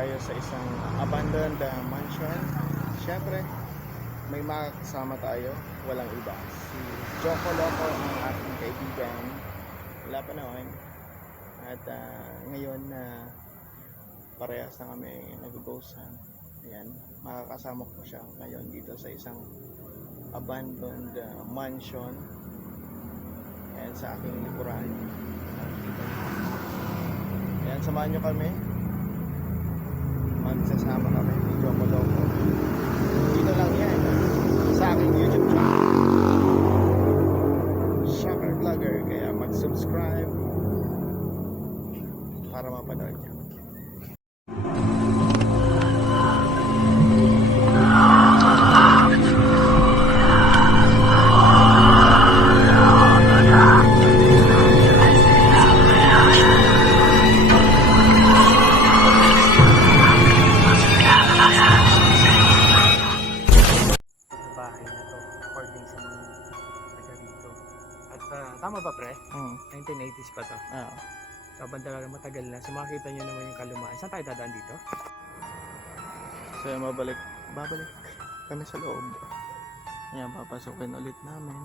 tayo sa isang abandoned mansion. Siyempre, may makakasama tayo. Walang iba. Si Joko Loco, ang aking kaibigan. Wala pa naman. At ngayon na parehas na kami nag-ghosan. Ayan, makakasama ko siya ngayon dito sa isang abandoned mansion. Ayan, sa aking likuran. Ayan, samahan nyo kami. Magsasama kami ni Joko Loco. Dito lang yan sa aking YouTube channel, Shocker Vlogger. Kaya mag-subscribe para mapanood nyo. Bahay na to according sa mga taga rito. At tama ba pre? 1980s pa to. So banda na matagal na. So makikita nyo naman yung kalumaan. Saan tayo dadaan dito? So babalik kami sa loob. Ayan, papasukin ulit namin.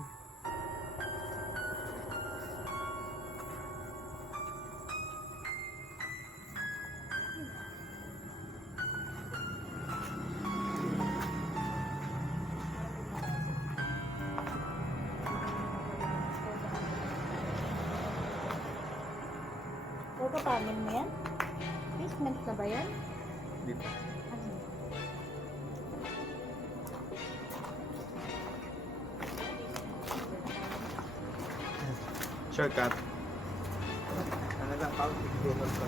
Huwag panin mo yan? Basement na ba yan? Dito. Shortcut. Ano lang, counting doon pa.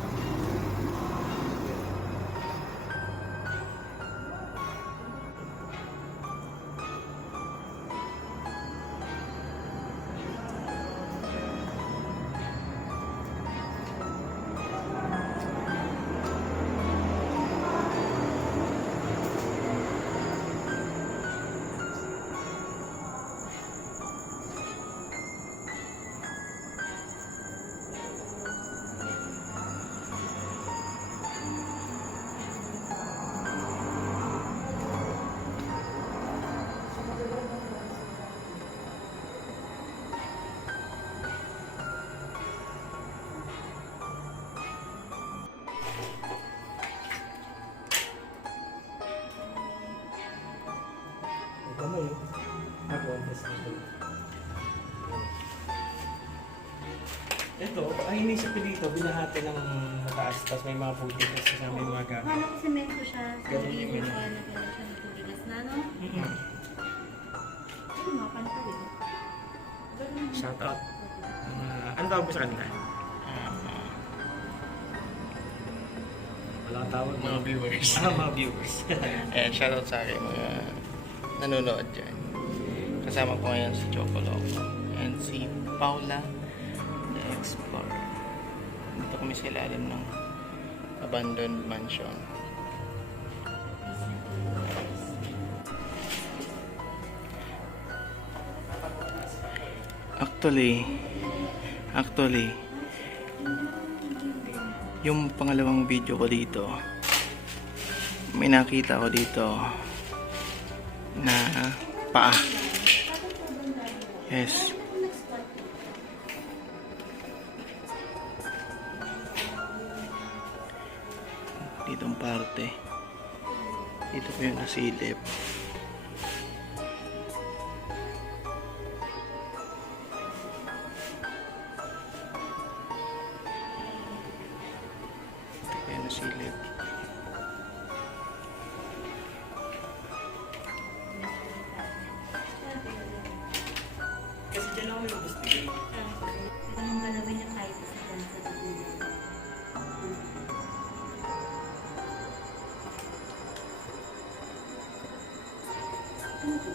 Kamay. Ako ang presidente. Ito, ay inisip ko dito, binahati ng mataas, tapos may mga puti, tapos kasama yung mga gamit. Paano ko semento siya? So, Ganun hindi yung siya ganun. nagkaroon siya ng tubigas na, no? Ano mga pantawin? Shout out. Ano tawag mo sa kanila? Wala kang tawag. Mga viewers. Mga viewers. Ayan, shoutout sa akin mga nanonood dyan. Kasama ko ngayon si Joko Loco and si Paula the Explorer. Dito kami sa ilalim ng abandoned mansion. Actually, yung pangalawang video ko dito, may nakita ko dito na paa. Yes. Ditong parte. Dito ko yung nasilip. Dito ko yung nasilip. Kasi dyan ako nag-investigate. Anong galawin niya kahit isa dyan sa dulo? Ano to?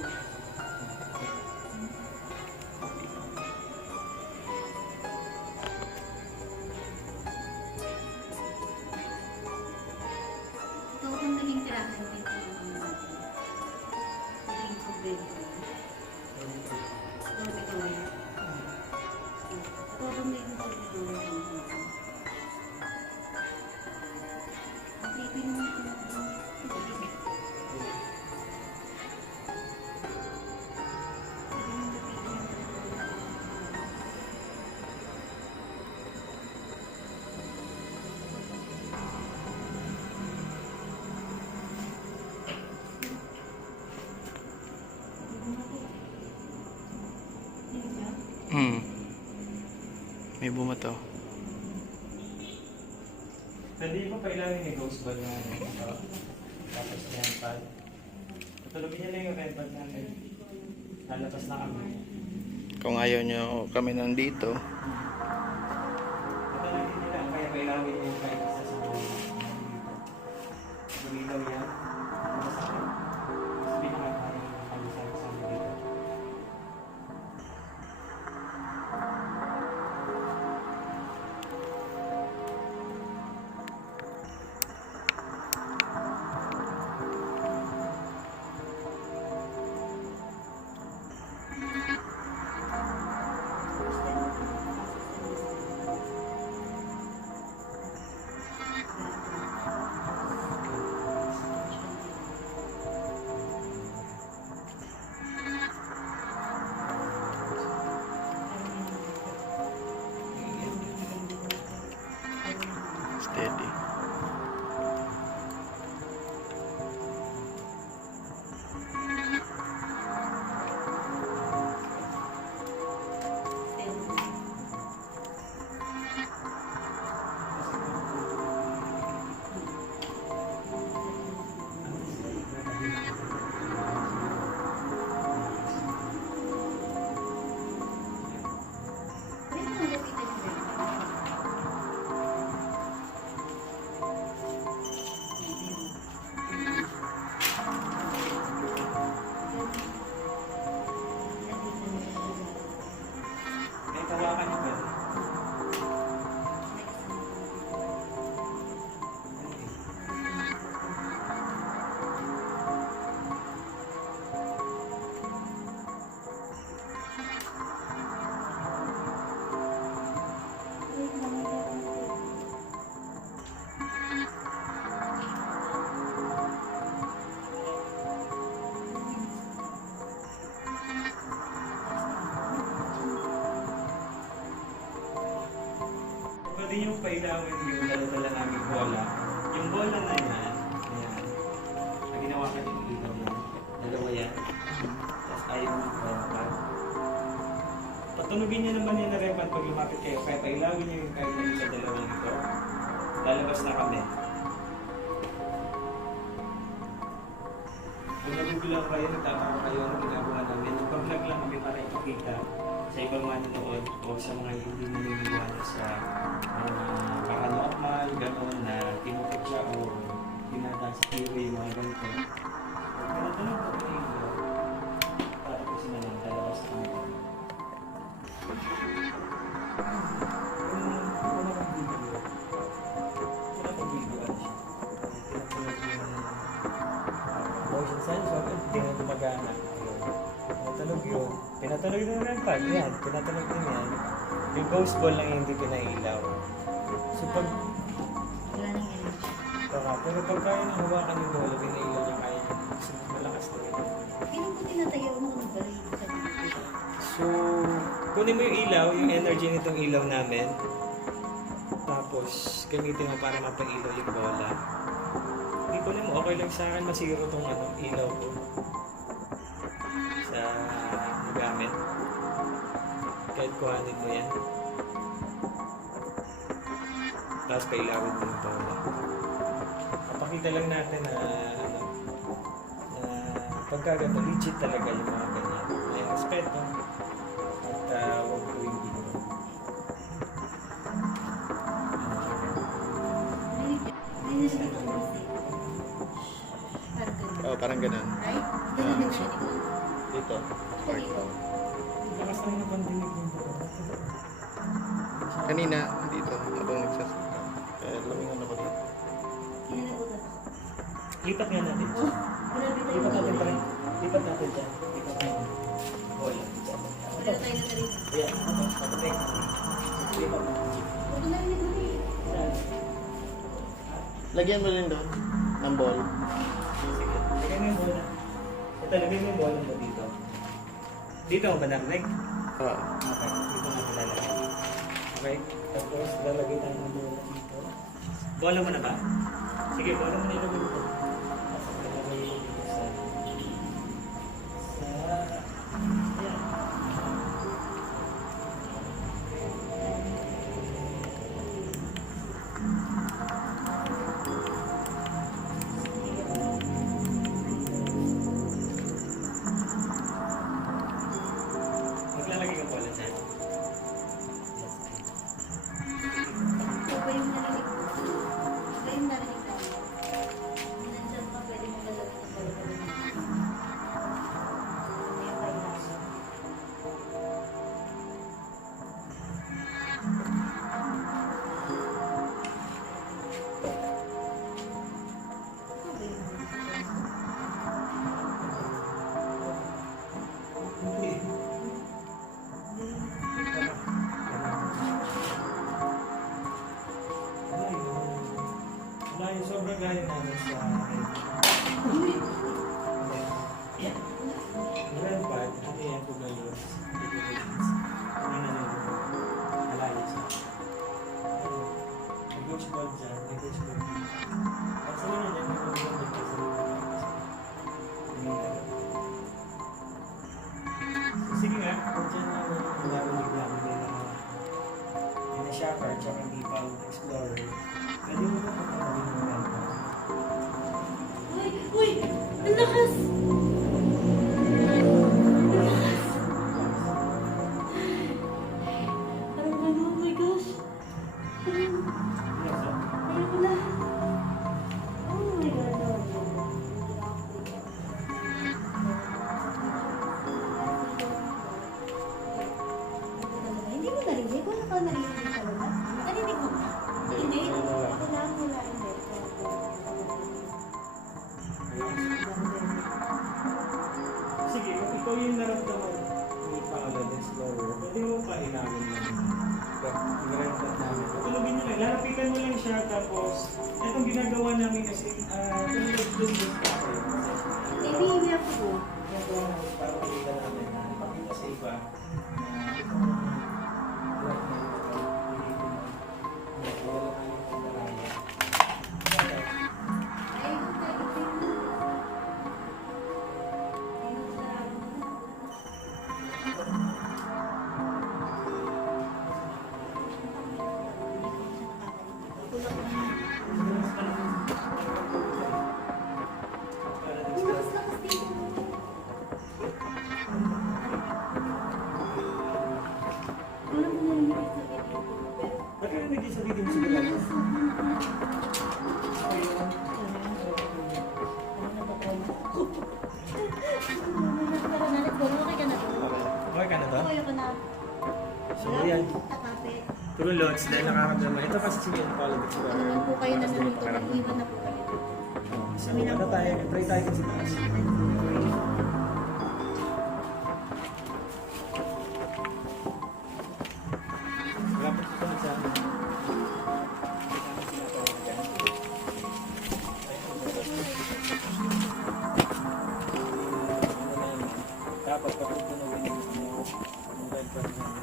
Ito kung naging tirahan dito natin. Naging problema. Dormitory. Ito kung naging dormitory. Ang May bumato. Hindi mo pailawin yung ghost ball na ito. Tapos yan pad. Tutulogin niya lang yung red pad namin. Lalabas na kami. Kung ayaw nyo kami nandito, Tutulogin nila. Kaya pailawin yung kahit isa sa buhay. Gumilaw yan. Masakit. Mas pinakakaya yung pag-sabi dito. steady. May kawakan niyo ba? Pwede yung pailawin yung dala-dala namin bola. Yung bola na yan, ayan. Ang ginawa ka yung ilaw yan. Dalawa yan. Tapos ayaw mo mag-repan. Patunugin niya naman yung na-repan pag lumapit kayo. Kaya pailawin niyo yung kahit ano sa dalawang ito. Lalabas na kami. Kung nagugulang kayo, nagtataka kayo ang ginagawa namin. Pag-vlog lang kami para ipakita sa ibang manonood o sa mga hindi naniniwala sa paranormal, gano'n na tinukit siya o tinatang sa hero yung mga ganito. Pinatanong ko ito yung tapos na lang, talabas na kami. Wala kang video. Wala kang video ano siya. Tinatulog yung motion sensor at hindi na gumagana. Tinatulog yun. Tinatulog din yung pad. Yan, tinatulog din yan. Yung ghost ball lang yung hindi pinailaw. So pag... Wala nang energy. Pero pag kaya nang hawakan yung bola, pinailaw niya kaya niya. Kasi mas malakas na rin. Kailan ko tinatayaw mo ng balik sa dito? So, kunin mo yung ilaw, yung energy nitong ilaw namin. Tapos, gamitin mo para mapang-ilaw yung bola. Hindi ko mo, okay lang sa akin masiro tong ilaw ko. Sa gamit. Kahit kuhanin mo yan. Tapos pailawin mo yung bola. Papakita lang natin na pagkagato, legit talaga yung mga ganyan. May respeto. At huwag ko yung video. Hindi na siya nag-uusap. Parang ganun. Oh, parang ganun. Right? Ganun yung siya dito. Dito. Dito. Lakas tayo na pandinig yung Kanina, dito, habang nagsasalita. Kaya lamingan ako dito. Kinanagutan ako. Lipat nga natin. Oh, grabe tayo. Lipat natin pa rin. Lipat natin dyan. Lipat natin. Bola. Wala tayo na rin. Ayan. Ito. Patay. Lipat natin. Huwag na rin ito eh. Lagyan mo rin doon ng ball. Sige. Lagyan mo yung bola. Ito, lagyan mo yung bola mo dito. Dito mo ba narinig? Oo. Okay. Dito natin lalagay. Okay. Tapos, lalagay tayo ng bola dito. Bola mo na ba? Sige, bola mo na ilagay dito. Tapos, lalagay mo dito sa... Ayan. Layo, sobrang layo namin sa Grand Pad, ano yan po ngayon? Ano na yun? Malayo siya. May coach ball dyan, may coach ball dyan. At sa una niya, may coach ball dyan sa so, sige nga, kung dyan na nalarulig namin yung shopper at saka people explorer, pwede mo na kapatawin mo na. Uy! Uy! Ang lakas! Parang ano, oh my gosh! Ayoko na. Oh my God, hindi mo narinig? Wala ka narinig talaga? Narinig mo ba? Hindi? Ako lang wala hindi. Sige, kung ikaw yung naramdaman ni Paolo Explorer, pwede mo pa inawin lang. Pag-rent namin. Tulogin nyo lang, lalapitan mo lang siya, tapos itong ginagawa namin kasi, tulog din pa kayo. Maybe hindi ako. Ginagawa namin para makita namin na ipakita sa iba na itong work na ito, hindi ko na wala kayong pagdaraya. Lakas-lakas dito. Walang narinig sa video. Ba't kayo hindi sa video mo sa bilang? Okay ka na ba? So yan, tulong lots dahil nakakamdaman. Ito kasi sige yung Paolo Explorer. Iwan po kayo na dito. Iwan na po kayo. So ano tayo, try tayo kasi taas. Wala po susunod sa amin. Dapat kapag tunawin yung red button namin.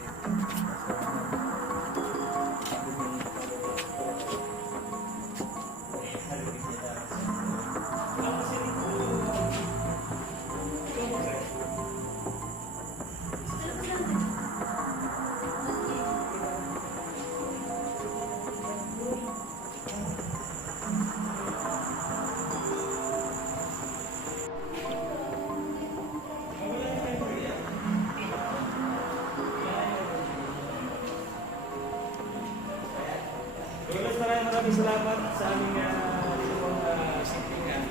Douglas, maraming salamat sa aming dito pong sipingan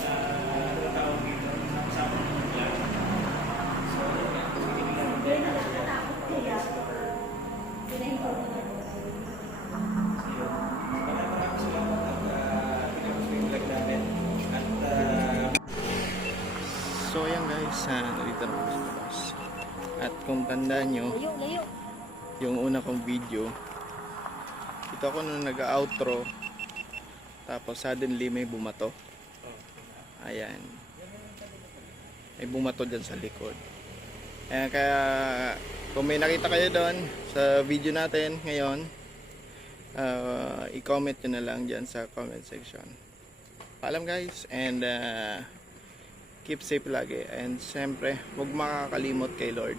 na tawag dito sa aming vlog. So, pinigyan ng pera. Maraming salamat at pinapos ko yung vlog namin. At So ayan guys, nandito na ako sa labas. At kung tandaan nyo, Layo. yung una kong video, ito ako nung nag-outro, tapos suddenly may bumato. Ayan, may bumato dyan sa likod. Ayan, kaya kung may nakita kayo doon sa video natin ngayon, i-comment nyo na lang dyan sa comment section. Paalam guys, and keep safe lagi, and siyempre huwag makakalimot kay Lord.